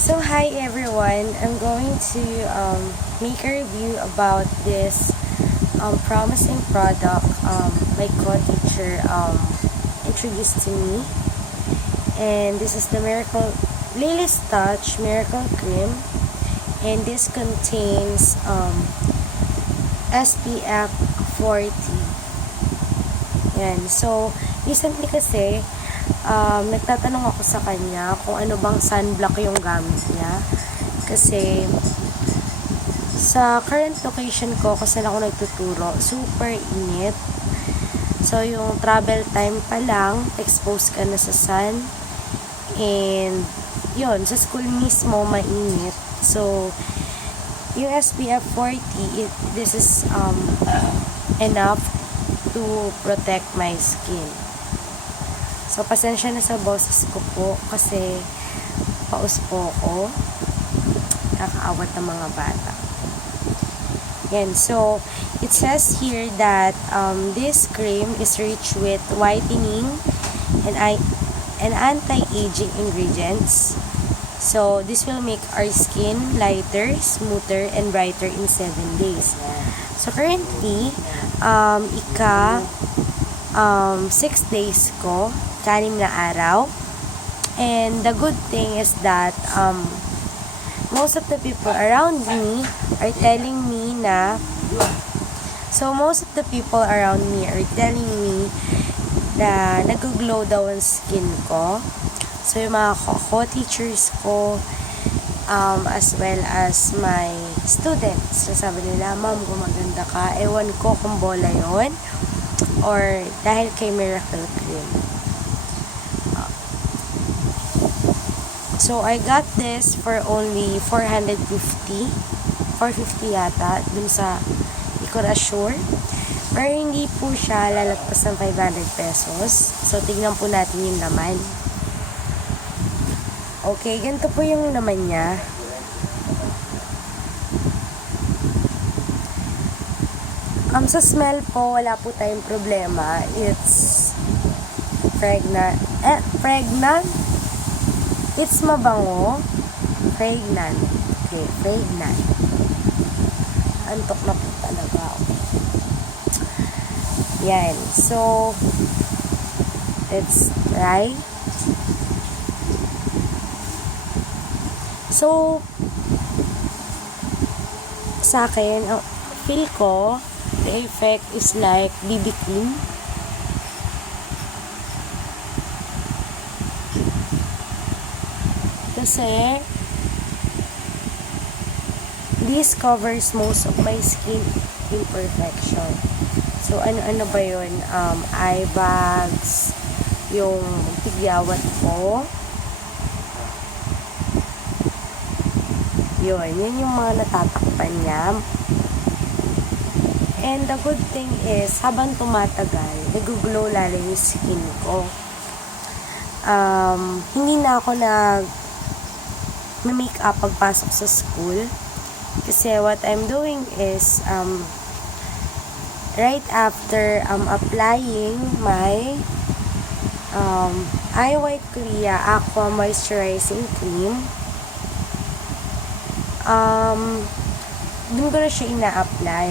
So hi everyone, I'm going to make a review about this promising product my co-teacher introduced to me, and this is the Lily's Touch Miracle Cream, and this contains SPF 40. Yan. So recently kasi nagtatanong ako sa kanya kung ano bang sunblock yung gamit niya. Kasi sa current location ko, kasi ako nagtuturo, super init. So yung travel time pa lang, exposed ka na sa sun. And yun, sa school mismo, mainit. So yung SPF 40, this is enough to protect my skin. So, pasensya na sa boses ko po kasi paus po ako. Nakaawat ng mga bata. Yan. So, it says here that this cream is rich with whitening and anti-aging ingredients. So, this will make our skin lighter, smoother, and brighter in 7 days. So, currently, 6 days ko, 6 na araw. And the good thing is that most of the people around me are telling me na nag-glow daw ang skin ko. So yung mga co-teachers ko as well as my students, sabi nila, "Ma'am, gumaganda ka." Ewan ko kung bola yon or dahil kay Miracle Cream. So, I got this for only 450 yata, dun sa Assure. Pero hindi po siya lalagpas ng 500 pesos. So, tignan po natin yung laman. Okay, ganito po yung laman niya. Sa smell po, wala po tayong problema. It's pregnant. It's mabango. Pregnant. Okay, pregnant. Antok na po talaga ako. Yan. So, let's try. So, sa akin, feel ko, the effect is like BB cream. Kasi this covers most of my skin imperfection. So ano ba yun? Eye bags, yung tigyawat ko, yun yung mga natatakpan niya. And the good thing is, habang tumatagal, nag-glow lalo yung skin ko. Hindi na ako make-up pagpasok sa school. Kasi what I'm doing is, right after applying my Eye White Clea Aqua Moisturizing Cream, dun ko na siya ina-apply.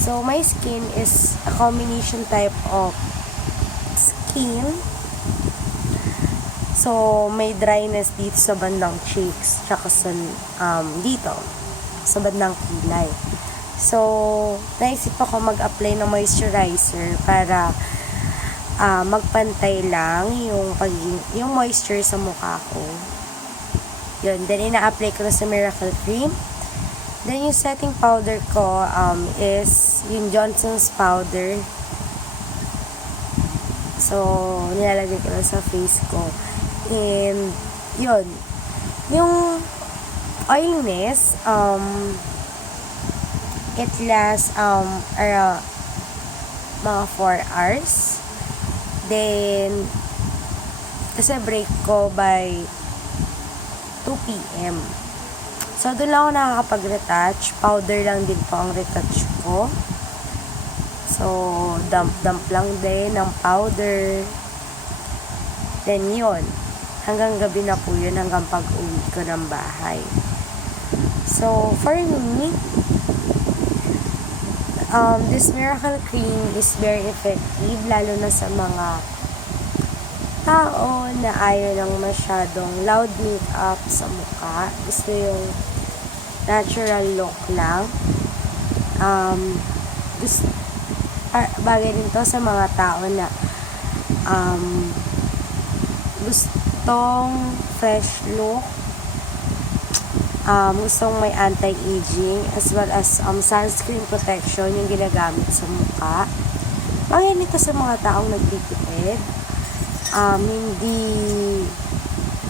So, my skin is a combination type of skin. So, may dryness dito sa bandang cheeks, tsaka sa, dito, sa bandang kilay. So, naisip ako mag-apply ng moisturizer para magpantay lang yung moisture sa mukha ko. Yun, then ina-apply ko na sa Miracle Cream. Then, yung setting powder ko is yung Johnson's powder. So, nilalagay ko lang sa face ko. And, yun. Yung oiliness, it lasts around mga 4 hours. Then, kasi break ko by 2 p.m. So, doon lang ako nakakapag-retouch. Powder lang din po ang retouch ko. So, dump lang din ng powder. Then, yun. hanggang gabi na po yun, hanggang pag-uwi ko ng bahay. So, for me, this miracle cream is very effective, lalo na sa mga tao na ayaw ng masyadong loud makeup sa mukha. Gusto yung natural look lang. Bagay din to sa mga tao na gustong fresh look, gustong may anti-aging, as well as sunscreen protection yung ginagamit sa mukha. Bagay nito sa mga taong nagtitipid. Hindi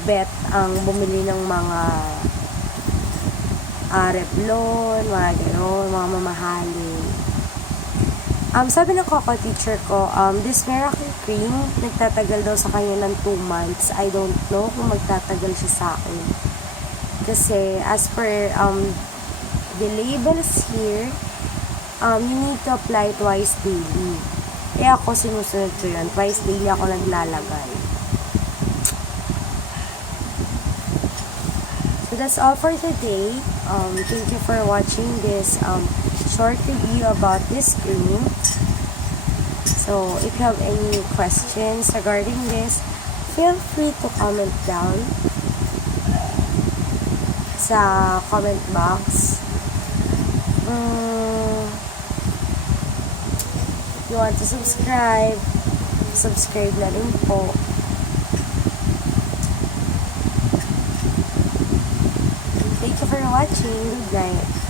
bet ang bumili ng mga Revlon, mga gano'n, mga mamahalin. Sabi ng Coco teacher ko, this miracle cream, nagtatagal daw sa kanya ng 2 months. I don't know kung magtatagal siya sa akin. Kasi, as per the labels here, you need to apply twice daily. Kaya ako sinusunod ko yun. Twice daily ako naglalagay. So, that's all for today. Thank you for watching this short review about this cream. So, if you have any questions regarding this, feel free to comment down sa comment box. If you want to subscribe na rin po. Thank you for watching. Good night.